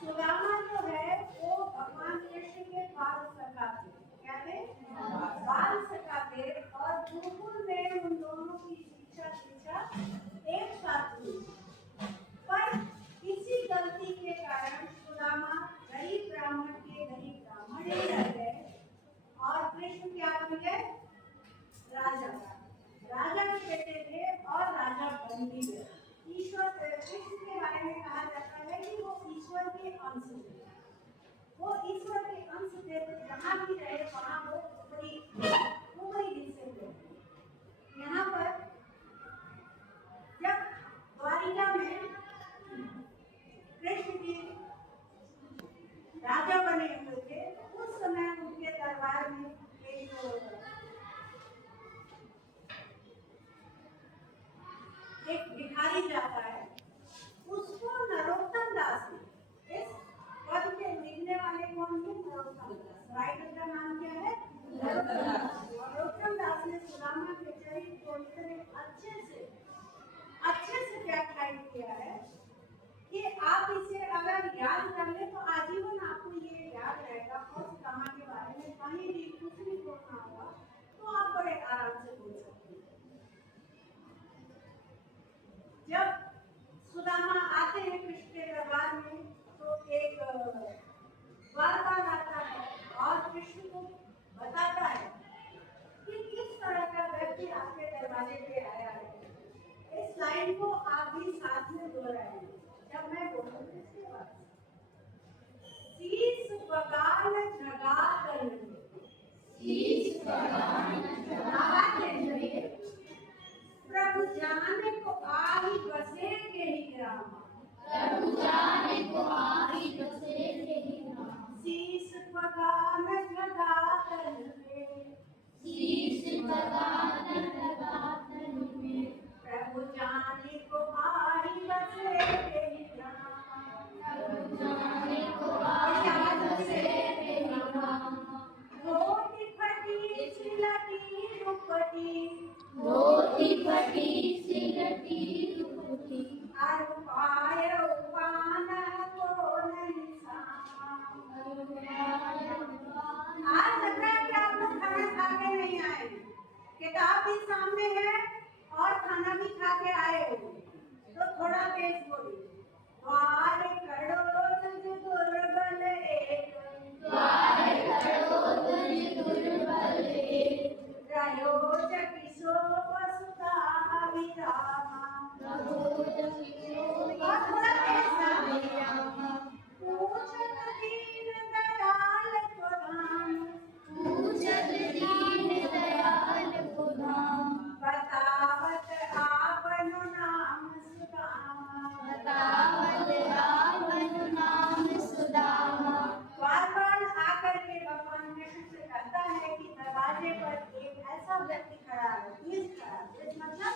सुदामा जो है वो भगवान कृष्ण के बाल सखा थे। क्या थे? बाल सखा थे। और गुरुकुल में उन दोनों की शिक्षा एक साथ हुई। पर किसी गलती के कारण सुदामा गरीब ब्राह्मण के गरीब ब्राह्मण ही रह गए और कृष्ण क्या बन गए? राजा। राजा के बेटे थे और राजा बन भी गए। ईश्वर कृष्ण के बारे में कहा जाता है कि वो ईश्वर के अंश थे। वो ईश्वर के अंश थे तो जहाँ भी रहे वहाँ वो ऊपरी हिस्से थे। यहाँ पर जब द्वारिका में कृष्ण जी राजा बने हुए थे उस समय उनके दरबार में एक भिखारी जाता है। उसको नरोत्तम दास ने, इस पद के लिखने वाले कौन है? नरोत्तम दास। राइटर का नाम क्या है? नरोत्तम दास ने सुदामा के चरित्र को इतने अच्छे से व्याख्यायित किया है कि आप इसे अगर याद कर ले तो आजीवन आपको ये याद रहेगा। और सुदामा के बारे में कहीं भी कुछ भी बोलना होगा तो आप बड़े आराम से बोल सकते हैं। जब सुदामा आते हैं कृष्ण के दरबार में तो एक द्वारपाल आता है और कृष्ण को बताता है कि किस तरह का व्यक्ति आपके दरवाजे पे आया है। इस लाइन को आप भी साथ में दोहराएंगे जब मैं बोलूंगी इसके बाद। शीश बगान जगा करने प्रभु जाने को आही बसे के ही ग्राम। प्रभु जाने को आही बसे के ही ग्राम। शीश बगान जगा करने, शीश बगान जगा करने प्रभु जाने को आही बसे के ही ग्राम। प्रभु जाने को आही बसे के ही ग्राम। धोती फटी सिलटी रुपटी, धोती फटी सिलटी रुपटी आरु पाय उपान को नहीं साम। आज लग रहा है कि आप लोग खाना खा के नहीं आए। किताब भी सामने है और खाना भी खा के आए हो तो थोड़ा तेज बोलिए। द्वार करो तुझ दुर्बल एक, द्वार करो तुझ दुर्बल एक रहो जगि सो वसुधा विरामा। और थोड़ा तेज ना पूछत दीन दयाल को धाम, पूछत दीन दयाल को धाम बतावत आपनु नाम सुदामा, बतावत आपनु नाम सुदामा। बार-बार आकर के भगवान कृष्ण से कहता है कि दरवाजे पर एक ऐसा व्यक्ति खड़ा है। मतलब